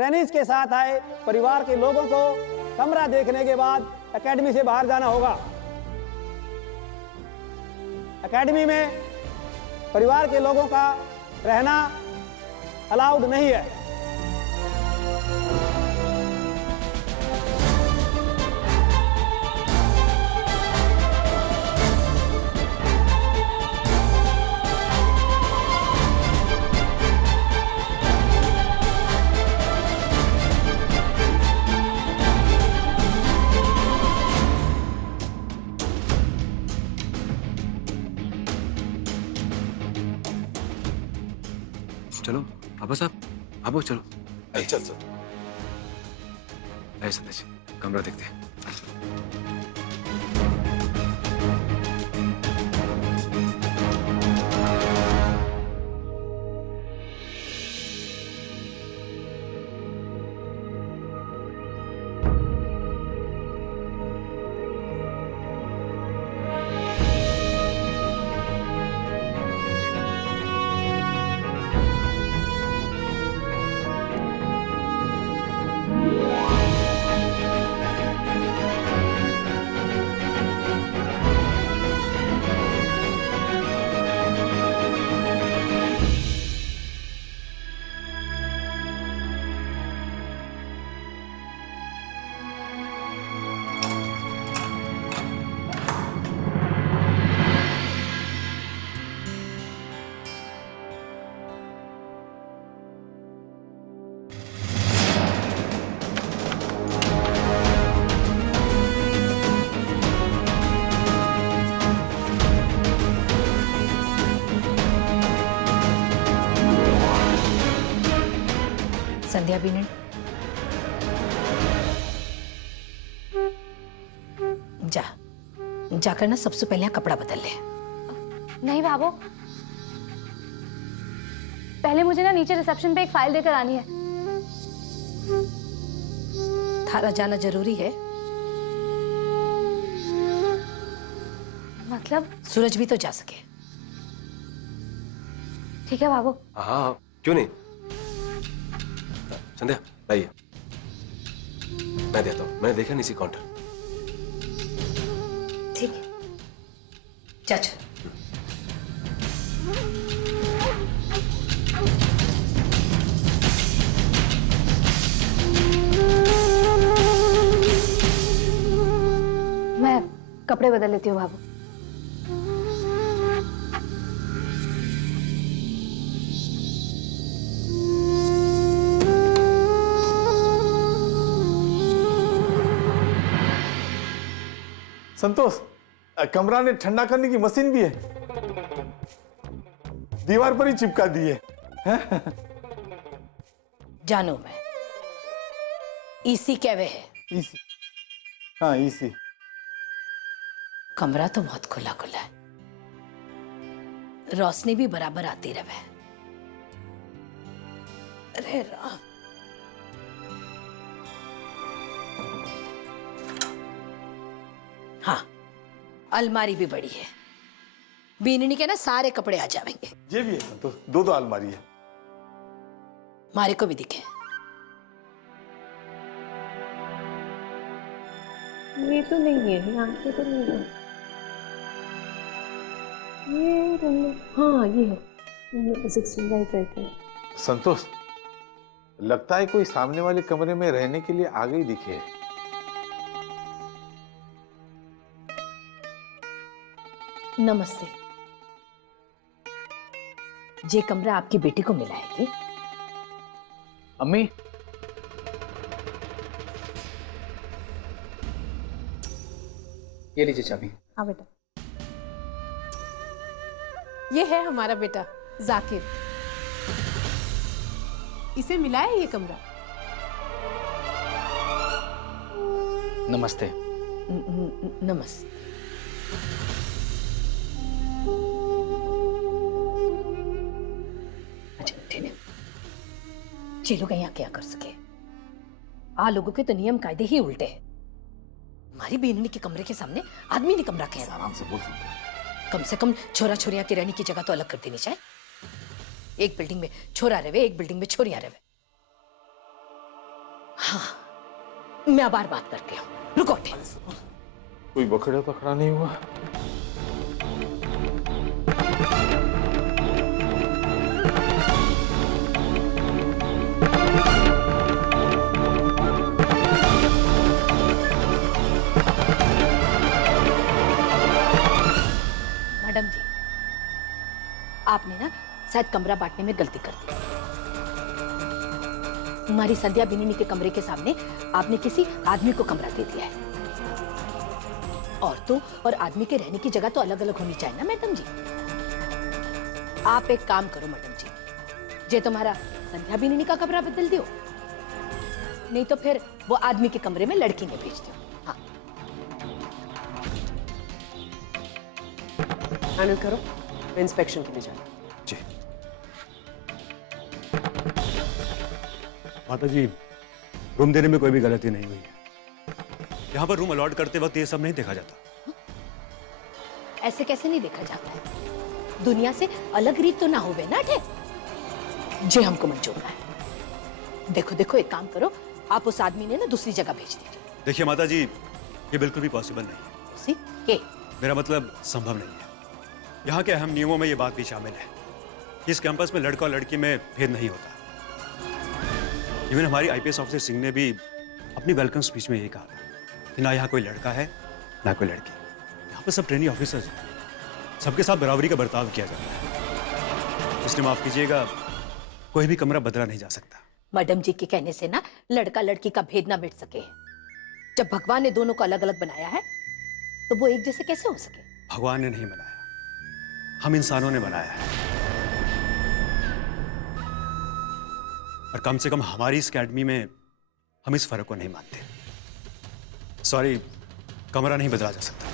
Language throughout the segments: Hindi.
ट्रेनिज के साथ आए परिवार के लोगों को कमरा देखने के बाद एकेडमी से बाहर जाना होगा। एकेडमी में परिवार के लोगों का रहना अलाउड नहीं है। चलो पापा साहब, आप चलो। चल सर। ऐसा जी, कमरा देखते हैं। संध्या बीने जाकर ना सबसे पहले कपड़ा बदल ले। नहीं बाबू, पहले मुझे ना नीचे रिसेप्शन पे एक फाइल देकर आनी है। थारा जाना जरूरी है? मतलब सूरज भी तो जा सके। ठीक है बाबू। हाँ, क्यों नहीं। संध्या लाइए, मैं देता हूँ, मैंने देखा नीचे काउंटर। ठीक है, चाचा। मैं कपड़े बदल लेती हूँ बाबू। संतोष, कमरा ने ठंडा करने की मशीन भी है, दीवार पर ही चिपका दी है। जानू मैं ईसी कहवे है। ईसी? हाँ ईसी। कमरा तो बहुत खुला खुला है, रोशनी भी बराबर आती रहे। अरे राम, हाँ अलमारी भी बड़ी है, बीननी के ना सारे कपड़े आ जाएंगे। ये भी है संतोष, दो दो अलमारी है। मारे को भी दिखे। ये तो नहीं है, यहाँ पे तो नहीं है। ये रंग, हाँ ये है 16 राइट। संतोष, लगता है कोई सामने वाले कमरे में रहने के लिए आ गई दिखे। नमस्ते। ये कमरा आपकी बेटी को मिला है? अम्मी, ये लीजिए चाबी। हाँ बेटा, ये है हमारा बेटा जाकिर, इसे मिला है ये कमरा। नमस्ते। नमस्ते। अच्छा ठीक, ये लोग यहाँ क्या कर सके? आ लोगों के तो नियम कायदे ही उल्टे हैं। हमारी बीननी के कमरे के सामने आदमी ने कमरा किया। आराम से बोल सकते। कम से कम छोरा छोरियां की रहने की जगह तो अलग कर देनी चाहिए। एक बिल्डिंग में छोरा रहे, एक बिल्डिंग में छोरियां रहे। मैं अब बात करती हूँ, रुको। कोई बखड़ा तखड़ा नहीं हुआ? मैडम जी, आपने ना शायद कमरा बांटने में गलती कर दी। हमारी संध्या बिनिनी के कमरे के सामने आपने किसी आदमी को कमरा दे दिया है। औरतों और आदमी के रहने की जगह तो अलग अलग होनी चाहिए ना मैडम जी। आप एक काम करो मैडम जी, जे तुम्हारा संध्या बिनिनी का कमरा बदल दियो, नहीं तो फिर वो आदमी के कमरे में लड़की ने भेज दियो। हाँ, फाइनल करो, मैं इंस्पेक्शन के लिए जाना। जी। माता जी, रूम देने में कोई भी गलती नहीं हुई है। यहाँ पर रूम अलॉट करते वक्त ये सब नहीं देखा जाता। ऐसे कैसे नहीं देखा जाता है? दुनिया से अलग रीत तो ना होवे ना थे, जे हमको मंजूर है। देखो देखो, एक काम करो, आप उस आदमी ने ना दूसरी जगह भेज दीजिए। देखिए माता जी, ये बिल्कुल भी पॉसिबल नहीं है। सी के मेरा मतलब संभव नहीं है। यहाँ के अहम नियमों में ये बात भी शामिल है कि इस कैंपस में लड़का और लड़की में भेद नहीं होता। इवन हमारी आईपीएस ऑफिसर सिंह ने भी अपनी वेलकम स्पीच में यही कहा कि ना यहाँ कोई लड़का है ना कोई लड़की। यहाँ पर सब ट्रेनी ऑफिसर्स हैं, सबके साथ बराबरी का बर्ताव किया जाता है। इसलिए माफ कीजिएगा, कोई भी कमरा बदला नहीं जा सकता। मैडम जी के कहने से ना लड़का लड़की का भेद ना मिट सके। जब भगवान ने दोनों को अलग अलग बनाया है तो वो एक जैसे कैसे हो सके? भगवान ने नहीं बनाया, हम इंसानों ने बनाया है। और कम से कम हमारी इस अकेडमी में हम इस फर्क को नहीं मानते। सॉरी, कमरा नहीं बदला जा सकता।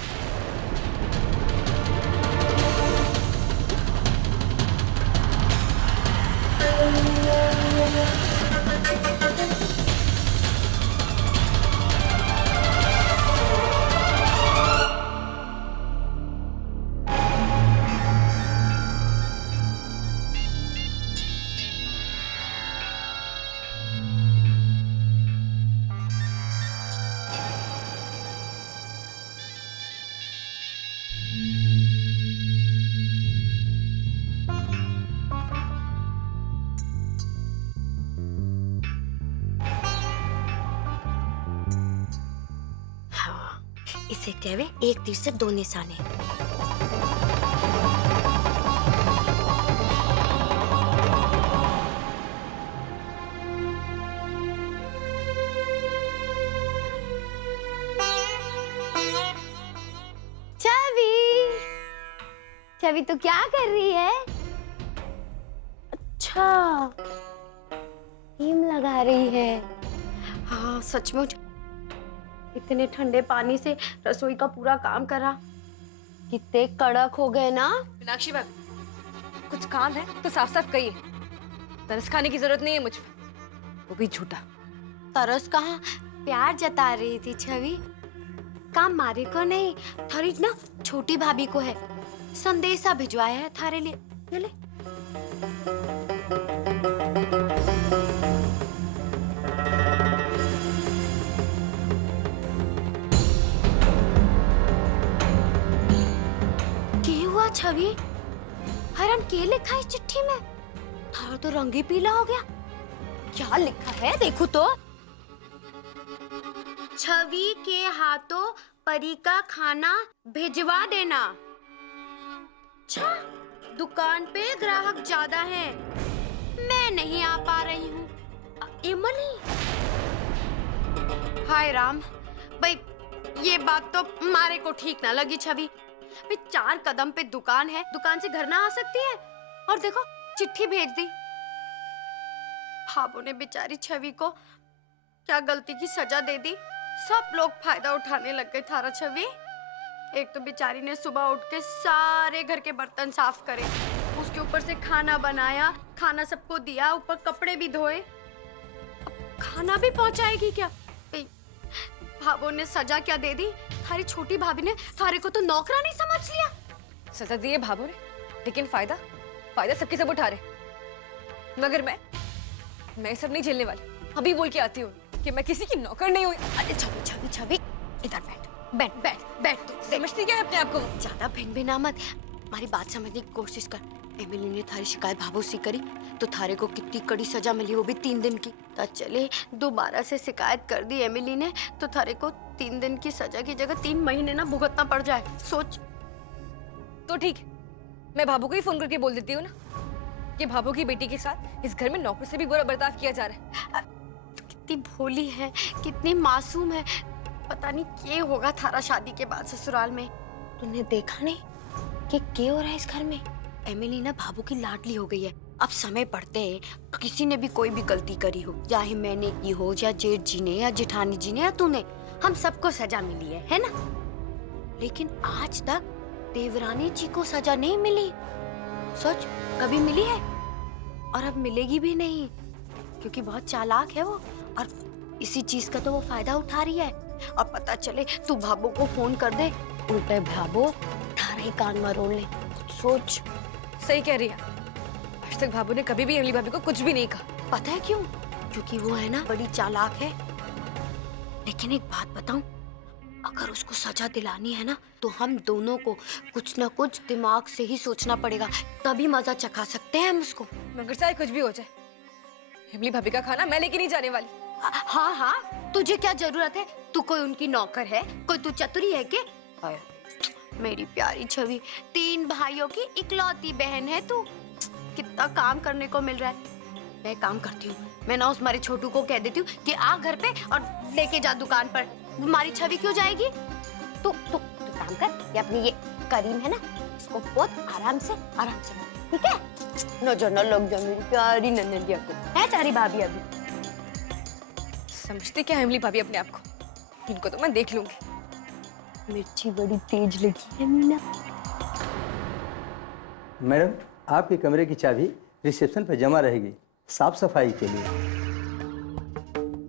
इसे कहवे एक तीर से दो निशाने। छवि तो क्या कर रही है? अच्छा, क्रीम लगा रही है। हाँ सचमुच, इतने ठंडे पानी से रसोई का पूरा काम करा, कितने कड़क हो गए ना। मीनाक्षी भाभी, कुछ काम है तो साफ साफ कहिए। तरस खाने की जरूरत नहीं है मुझ पर, वो भी झूठा। तरस कहाँ, प्यार जता रही थी छवि। काम मारे को नहीं, थारी ना छोटी भाभी को है, संदेशा भिजवाया है थारे लिए। ये ले। छवि, हैरान के लिखा है इस चिट्ठी में? थारा तो रंग ही पीला हो गया। क्या लिखा है देखो तो। छवि के हाथों परी का खाना भिजवा देना। अच्छा, दुकान पे ग्राहक ज्यादा है, मैं नहीं आ पा रही हूँ। इमली, हाय राम भाई, ये बात तो मारे को ठीक ना लगी छवि। 4 कदम पे दुकान है, दुकान से घर ना आ सकती है? और देखो चिट्ठी भेज दी। भाभो ने बेचारी छवि को क्या गलती की सजा दे दी। सब लोग फायदा उठाने लग गए थारा छवि। एक तो बेचारी ने सुबह उठ के सारे घर के बर्तन साफ करे, उसके ऊपर से खाना बनाया, खाना सबको दिया, ऊपर कपड़े भी धोए। अब खाना भी पहुंचाएगी क्या? भाभो ने सजा क्या दे दी? थारी छोटी भाभी ने थारे को तो नौकरानी समझ लिया। सजा दी है भाभो ने, लेकिन फायदा सबके सब उठा रहे। मगर मैं सब नहीं झेलने वाली। अभी बोल के आती हूँ। कि मैं किसी की नौकर नहीं हुई। अरे छवि छवि छवि, इधर बैठ बैठ बैठ बैठ तू। समझती क्या है अपने आप को? ज्यादा भिन भिना मत, हमारी बात समझने की कोशिश कर। एमिली ने थारी शिकायत भाभू से करी तो थारे को कितनी कड़ी सजा मिली, वो भी 3 दिन की। तो चले दोबारा से शिकायत कर दी एमिली ने तो थारे को 3 दिन की सजा की जगह 3 महीने ना भुगतना पड़ जाए। सोच। तो ठीक है, मैं भाभू को ही फोन करके बोल देती हूँ ना कि भाभू की बेटी के साथ इस घर में नौकर से भी बुरा बर्ताव किया जा रहा है। कितनी भोली है, कितनी मासूम है, पता नहीं क्या होगा थारा शादी के बाद ससुराल में। तूने देखा नहीं कि क्या हो रहा है इस घर में? एमिली ना भाभू की लाडली हो गई है। अब समय पड़ते हैं किसी ने भी कोई भी गलती करी हो, चाहे मैंने की हो या जेठ जी ने या जेठानी जी ने या तूने, हम सबको सजा मिली है ना? लेकिन आज तक देवरानी जी को सजा नहीं मिली। सोच, कभी मिली है और अब मिलेगी भी नहीं, क्योंकि बहुत चालाक है वो और इसी चीज का तो वो फायदा उठा रही है। और पता चले तू भाभू को फोन कर दे, उल्टे भाभू थारा ही कान मरोड़ ले। सोच। सही कह रही है, आज तक भाभू ने कभी भी एमिली भाभी को कुछ भी नहीं कहा। पता है क्यों? क्योंकि वो है ना बड़ी चालाक है। लेकिन एक बात बताऊं, अगर उसको सजा दिलानी है ना तो हम दोनों को कुछ ना कुछ दिमाग से ही सोचना पड़ेगा, तभी मजा चखा सकते हैं हम उसको। मगर चाहे कुछ भी हो जाए, एमिली भाभी का खाना मैं लेके नहीं जाने वाली। हाँ हाँ, तुझे क्या जरूरत है? तू कोई उनकी नौकर है? कोई तू चतुरी है के? मेरी प्यारी छवि, 3 भाइयों की इकलौती बहन है तू। कितना काम करने को मिल रहा है। मैं काम करती हूँ, मैं ना उस हमारे छोटू को कह देती हूँ कि आ घर पे और लेके जा दुकान पर। हमारी छवि क्यों जाएगी? तू तू तू काम कर, ये अपनी ये करीम है ना, इसको बहुत आराम से ठीक है? नजर न लग जा मेरी प्यारी नन्नदिया को, है चारी भाभी अभी। समझती क्या एमिली भाभी अपने आप को? इनको तो मैं देख लूंगी। मिर्ची बड़ी तेज लगी है मीना। मैडम, आपके कमरे की चाबी रिसेप्शन पर जमा रहेगी साफ सफाई के लिए।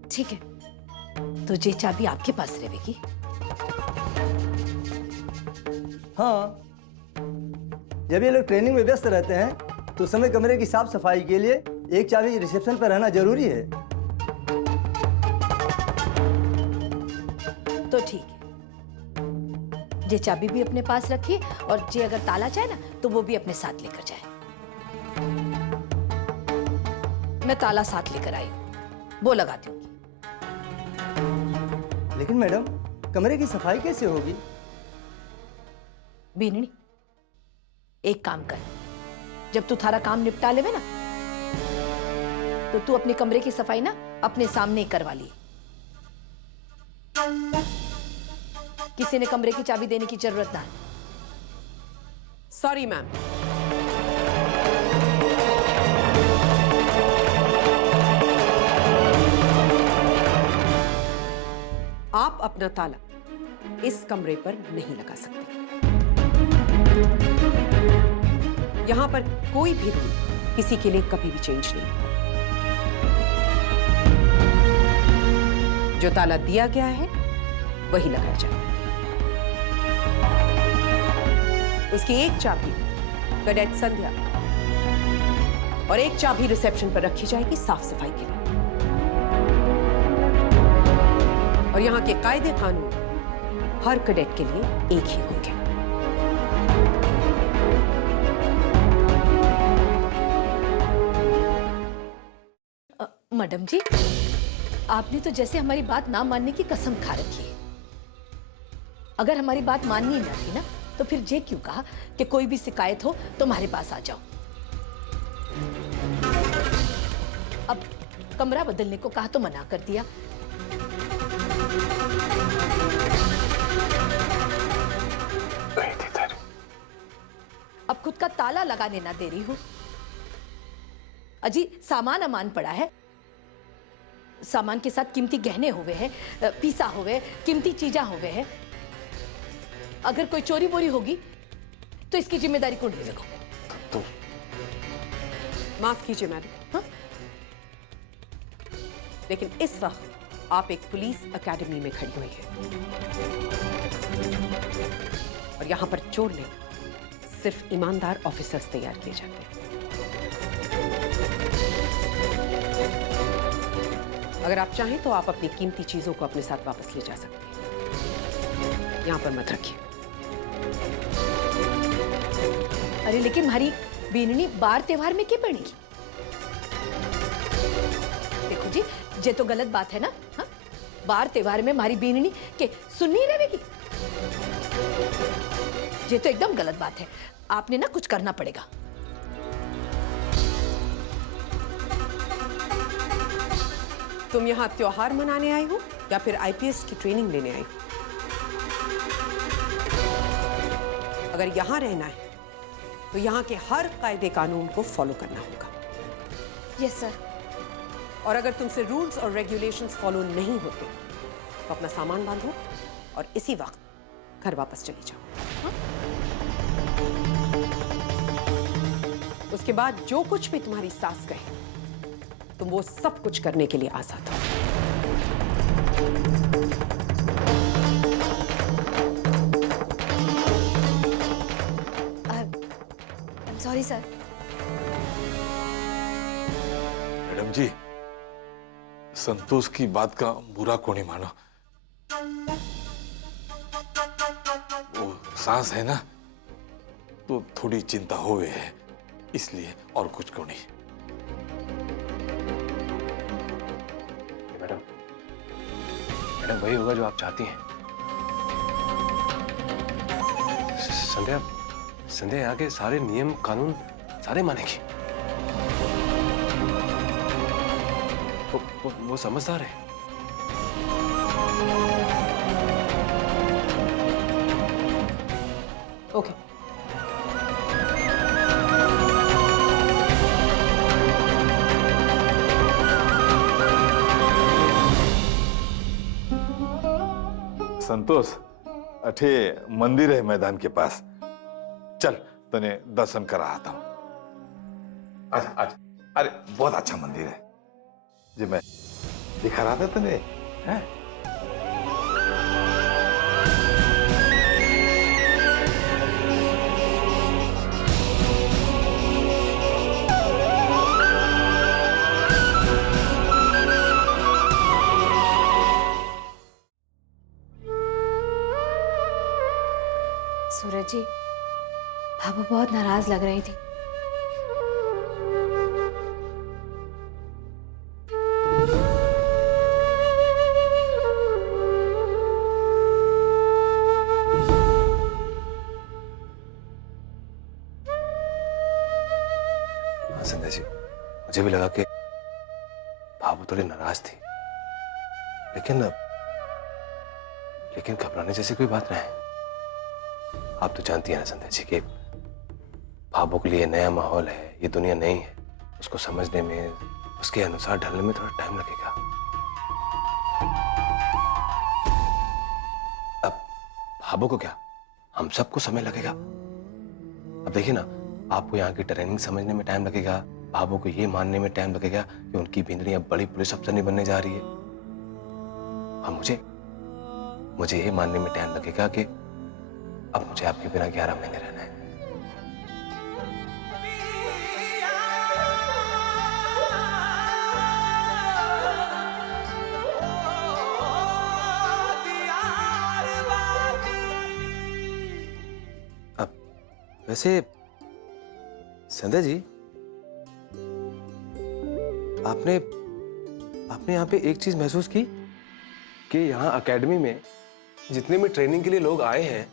ठीक है, तो ये चाबी आपके पास रहेगी? हाँ, जब ये लोग ट्रेनिंग में व्यस्त रहते हैं तो उस समय कमरे की साफ सफाई के लिए एक चाबी रिसेप्शन पर रहना जरूरी है। तो ठीक है, ये चाबी भी अपने पास रखिए और जे अगर ताला चाहे ना तो वो भी अपने साथ लेकर जाए। मैं ताला साथ लेकर आई हूँ, वो लगाती हूँ। लेकिन मैडम, कमरे की सफाई कैसे होगी? बीननी, एक काम कर, जब तू थारा काम निपटा लेवे ना तो तू अपने कमरे की सफाई ना अपने सामने ही करवा ली। किसी ने कमरे की चाबी देने की जरूरत ना है। Sorry ma'am. आप अपना ताला इस कमरे पर नहीं लगा सकते। यहां पर कोई भी रूल किसी के लिए कभी भी चेंज नहीं। जो ताला दिया गया है वही लगाया जाए। उसकी एक चाबी कैडेट संध्या और एक चाबी रिसेप्शन पर रखी जाएगी साफ सफाई के लिए। और यहाँ के कायदे कानून हर कैडेट के लिए एक ही होंगे। मैडम जी, आपने तो जैसे हमारी बात ना मानने की कसम खा रखी है। अगर हमारी बात माननी ना थी ना तो फिर ये क्यों कहा कि कोई भी शिकायत हो तो हमारे पास आ जाओ। अब कमरा बदलने को कहा तो मना कर दिया। अब खुद का ताला लगाने ना दे रही हूं। अजी, सामान अमान पड़ा है, सामान के साथ कीमती गहने हुए हैं, पीसा हुए, कीमती चीजा हुए हैं। अगर कोई चोरी बोरी होगी तो इसकी जिम्मेदारी कौन लेगा? तो माफ कीजिए मैडम, हाँ? लेकिन इस वक्त आप एक पुलिस एकेडमी में खड़ी हुई हैं और यहां पर चोर नहीं, सिर्फ ईमानदार ऑफिसर्स तैयार किए जाते हैं। अगर आप चाहें तो आप अपनी कीमती चीजों को अपने साथ वापस ले जा सकते हैं। यहाँ पर मत रखिए। अरे लेकिन हमारी बीननी बार त्योहार में क्या पड़ेगी? देखो जी, ये तो गलत बात है ना। हाँ, बार त्योहार में हमारी बीननी के सुननी रहेगी, ये तो एकदम गलत बात है। आपने ना कुछ करना पड़ेगा। तुम यहाँ त्योहार मनाने आए हो या फिर आईपीएस की ट्रेनिंग लेने आए हो? अगर यहाँ रहना है तो यहाँ के हर कायदे कानून को फॉलो करना होगा। Yes sir. और अगर तुमसे रूल्स और रेगुलेशंस फॉलो नहीं होते तो अपना सामान बांधो और इसी वक्त घर वापस चली जाओ। उसके बाद जो कुछ भी तुम्हारी सास कहे तुम वो सब कुछ करने के लिए आजाद हो। Sorry sir. मैडम जी, संतोष की बात का बुरा को नहीं मानो। वो सांस है ना, तो थोड़ी चिंता हो गई है, इसलिए, और कुछ को नहीं। मैडम, मैडम वही होगा जो आप चाहती हैं। संध्या, संध्या यहाँ के सारे नियम कानून सारे मानेगी। वो समझदार है। ओके। संतोष, अठे मंदिर है मैदान के पास, चल तने दर्शन करा आता हूं। अच्छा अच्छा, अरे बहुत अच्छा मंदिर है जो मैं दिखा रहा था तने, हैं? सूरज जी, भाभू बहुत नाराज लग रही थी। हाँ संध्या जी, मुझे भी लगा कि भाभू थोड़ी नाराज थी, लेकिन घबराने जैसी कोई बात नहीं है। आप तो जानती हैं ना संध्या जी कि भाभू के लिए नया माहौल है, ये दुनिया नई है, उसको समझने में, उसके अनुसार ढलने में थोड़ा टाइम लगेगा। अब भाभू को क्या, हम सबको समय लगेगा। अब देखिए ना, आपको यहाँ की ट्रेनिंग समझने में टाइम लगेगा, भाभू को ये मानने में टाइम लगेगा कि उनकी भिंडरी अब बड़ी पुलिस अफसर नहीं बनने जा रही है। अब मुझे ये मानने में टाइम लगेगा कि अब मुझे आपके बिना 11 महीने रहना है। अब वैसे संध्या जी, आपने यहाँ पे एक चीज महसूस की कि यहाँ एकेडमी में जितने भी ट्रेनिंग के लिए लोग आए हैं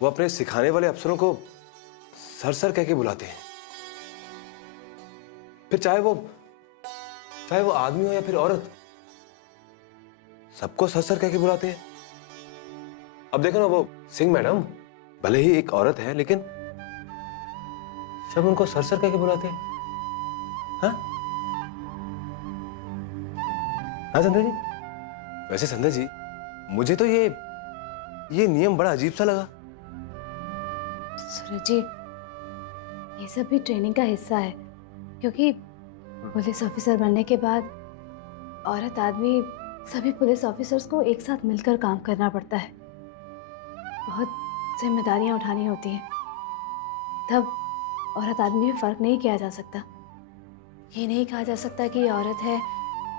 वो अपने सिखाने वाले अफसरों को सर सर कह के बुलाते हैं। फिर चाहे वो आदमी हो या फिर औरत, सबको सर सर कह के बुलाते हैं। अब देखो ना, वो सिंह मैडम भले ही एक औरत है, लेकिन सब उनको सर सर कह के बुलाते हैं। हाँ हाँ संध्या जी, वैसे संध्या जी, मुझे तो ये नियम बड़ा अजीब सा लगा। सूरज जी, ये सब भी ट्रेनिंग का हिस्सा है, क्योंकि पुलिस ऑफिसर बनने के बाद औरत आदमी सभी पुलिस ऑफिसर्स को एक साथ मिलकर काम करना पड़ता है। बहुत जिम्मेदारियां उठानी होती हैं, तब औरत आदमी में फ़र्क नहीं किया जा सकता। ये नहीं कहा जा सकता कि ये औरत है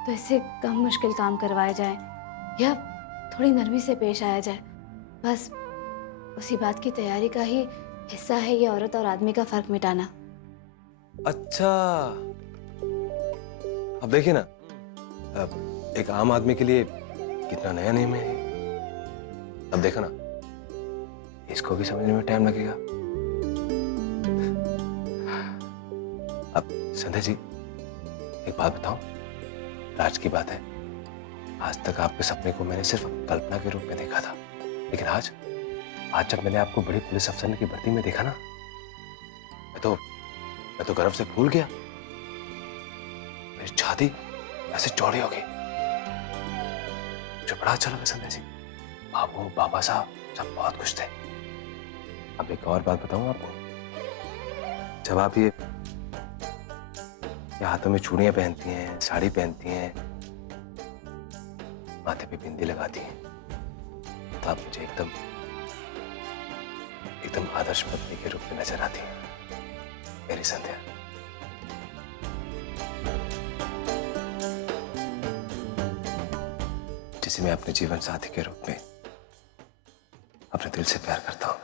तो इससे कम मुश्किल काम करवाए जाए या थोड़ी नरमी से पेश आया जाए, बस उसी बात की तैयारी का ही हिस्सा है ये औरत और आदमी का फर्क मिटाना। अच्छा, अब देखिए ना, अब एक आम आदमी के लिए कितना नया नियम है। अब देखो ना, इसको भी समझने में टाइम लगेगा। अब संध्या जी, एक बात बताऊं, राज की बात है, आज तक आपके सपने को मैंने सिर्फ कल्पना के रूप में देखा था, लेकिन आज जब मैंने आपको बड़ी पुलिस अफसर की भर्ती में देखा ना, मैं तो गर्व से फूल गया। मेरी छाती ऐसे चौड़ी हो गई। मुझे बड़ा अच्छा लगा संध्या जी। बाबू, बाबा साहब सब बहुत खुश थे। अब एक और बात बताऊं आपको, जब आप ये हाथों में चूड़ियां पहनती हैं, साड़ी पहनती हैं, माथे पे बिंदी लगाती हैं, तो आप मुझे एकदम आदर्श पत्नी के रूप में नजर आती हैं, मेरी संध्या। जिसे मैं अपने जीवन साथी के रूप में अपने दिल से प्यार करता हूं।